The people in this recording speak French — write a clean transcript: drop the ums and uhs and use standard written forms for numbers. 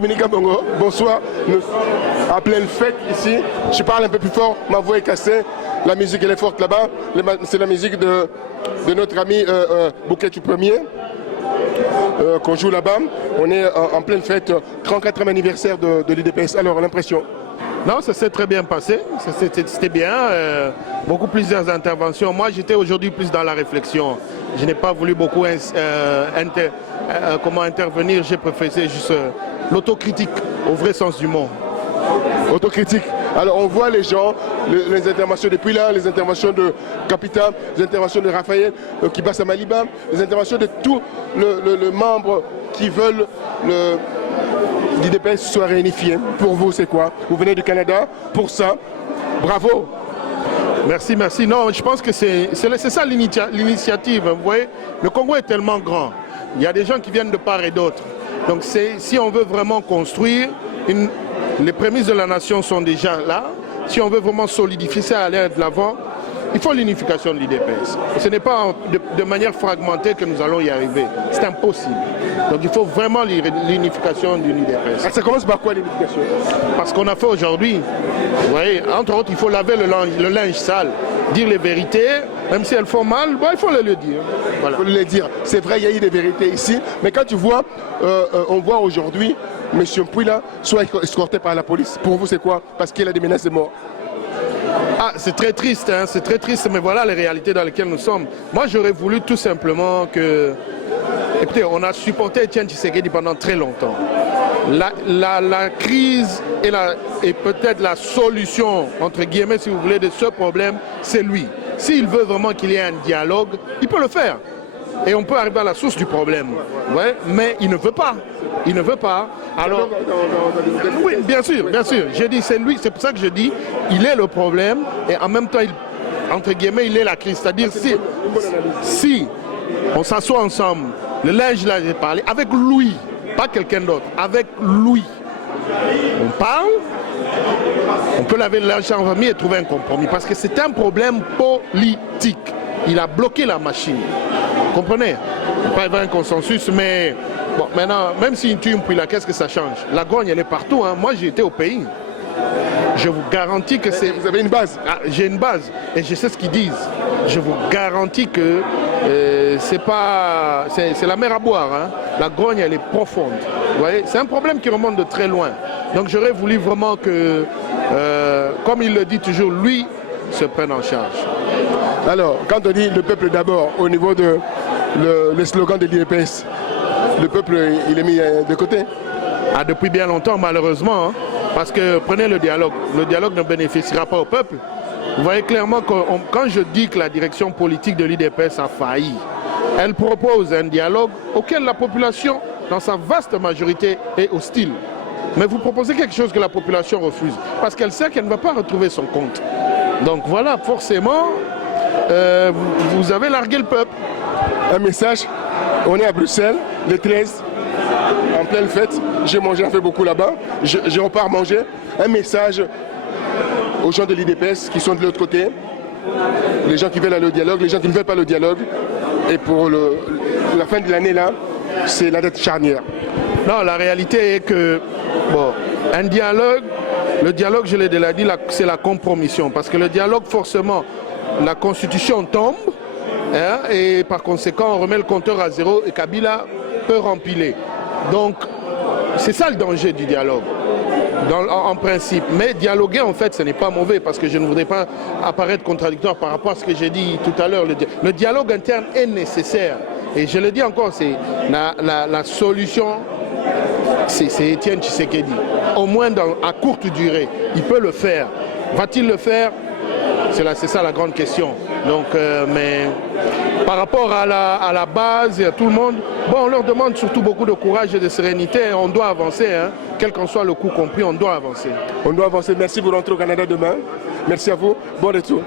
Dominique Ambongo, bonsoir. Nous sommes en pleine fête ici. Je parle un peu plus fort, ma voix est cassée. La musique elle est forte là-bas. C'est la musique de notre ami Bouquet du Premier qu'on joue là-bas. On est en pleine fête, 34e anniversaire de l'UDPS. Alors l'impression? Non, ça s'est très bien passé, c'était bien, beaucoup plusieurs interventions. Moi j'étais aujourd'hui plus dans la réflexion. Je n'ai pas voulu beaucoup intervenir, j'ai préféré juste l'autocritique au vrai sens du mot. Autocritique. Alors on voit les gens, les interventions depuis là, les interventions de Capita, les interventions de Raphaël qui passe à Maliba, les interventions de tous les membres qui veulent l'UDPS soit réunifié. Pour vous c'est quoi? Vous venez du Canada pour ça. Bravo. Merci, merci. Non, je pense que c'est ça l'initiative. Vous voyez, le Congo est tellement grand. Il y a des gens qui viennent de part et d'autre. Donc si on veut vraiment construire, les prémices de la nation sont déjà là. Si on veut vraiment solidifier ça, aller de l'avant, il faut l'unification de l'UDPS. Ce n'est pas de manière fragmentée que nous allons y arriver. C'est impossible. Donc il faut vraiment l'unification de l'UDPS. Ça commence par quoi l'unification? Parce qu'on a fait aujourd'hui, vous voyez, entre autres, il faut laver le linge sale, dire les vérités, même si elles font mal, il faut le dire. Voilà. Il faut le dire. C'est vrai, il y a eu des vérités ici, mais quand tu vois, on voit aujourd'hui M. Mpouila soit escorté par la police. Pour vous, c'est quoi? Parce qu'il a des menaces de mort. Ah, c'est très triste, hein, c'est très triste, mais voilà les réalités dans lesquelles nous sommes. Moi, j'aurais voulu tout simplement que... Écoutez, on a supporté Etienne Tshisekedi pendant très longtemps. La crise et peut-être la solution, entre guillemets, si vous voulez, de ce problème, c'est lui. S'il veut vraiment qu'il y ait un dialogue, il peut le faire. Et on peut arriver à la source du problème. Ouais, mais il ne veut pas. Il ne veut pas. Alors, oui, bien sûr, bien sûr. J'ai dit, c'est lui, c'est pour ça que je dis, il est le problème et en même temps, entre guillemets, il est la crise. C'est-à-dire, si on s'assoit ensemble, le linge là, j'ai parlé, avec lui, pas quelqu'un d'autre, avec lui, on parle, on peut laver le linge en famille et trouver un compromis. Parce que c'est un problème politique. Il a bloqué la machine. Vous comprenez? On peut avoir un consensus, mais bon, maintenant, même si tu me là, qu'est-ce que ça change? La grogne, elle est partout. Hein. Moi, j'ai été au pays. Je vous garantis que c'est... Vous avez une base? J'ai une base et je sais ce qu'ils disent. Je vous garantis que c'est la mer à boire. Hein. La grogne, elle est profonde. Vous voyez, c'est un problème qui remonte de très loin. Donc j'aurais voulu vraiment que, comme il le dit toujours, lui se prenne en charge. Alors, quand on dit le peuple d'abord, au niveau de le slogan de l'UDPS, le peuple, il est mis de côté? Depuis bien longtemps, malheureusement. Hein. Parce que prenez le dialogue ne bénéficiera pas au peuple. Vous voyez clairement que quand je dis que la direction politique de l'UDPS a failli, elle propose un dialogue auquel la population, dans sa vaste majorité, est hostile. Mais vous proposez quelque chose que la population refuse, parce qu'elle sait qu'elle ne va pas retrouver son compte. Donc voilà, forcément, vous avez largué le peuple. Un message, on est à Bruxelles, le 13, en pleine fête, j'ai mangé, on fait beaucoup là-bas, je repars manger. Un message aux gens de l'UDPS qui sont de l'autre côté, les gens qui veulent aller au dialogue, les gens qui ne veulent pas le dialogue. Et pour la fin de l'année là, c'est la date charnière. Non, la réalité est que, bon, un dialogue, le dialogue, je l'ai déjà dit, c'est la compromission. Parce que le dialogue, forcément, la constitution tombe, hein, et par conséquent, on remet le compteur à zéro et Kabila peut rempiler. Donc, c'est ça le danger du dialogue, en principe. Mais dialoguer, en fait, ce n'est pas mauvais, parce que je ne voudrais pas apparaître contradictoire par rapport à ce que j'ai dit tout à l'heure. Le dialogue interne est nécessaire. Et je le dis encore, c'est la solution, c'est Etienne Tshisekedi. Au moins à courte durée, il peut le faire. Va-t-il le faire? C'est ça la grande question. Donc, mais par rapport à la base et à tout le monde, bon, on leur demande surtout beaucoup de courage et de sérénité. On doit avancer, hein. Quel qu'en soit le coût compris, on doit avancer. On doit avancer. Merci, vous rentrez au Canada demain. Merci à vous. Bon retour.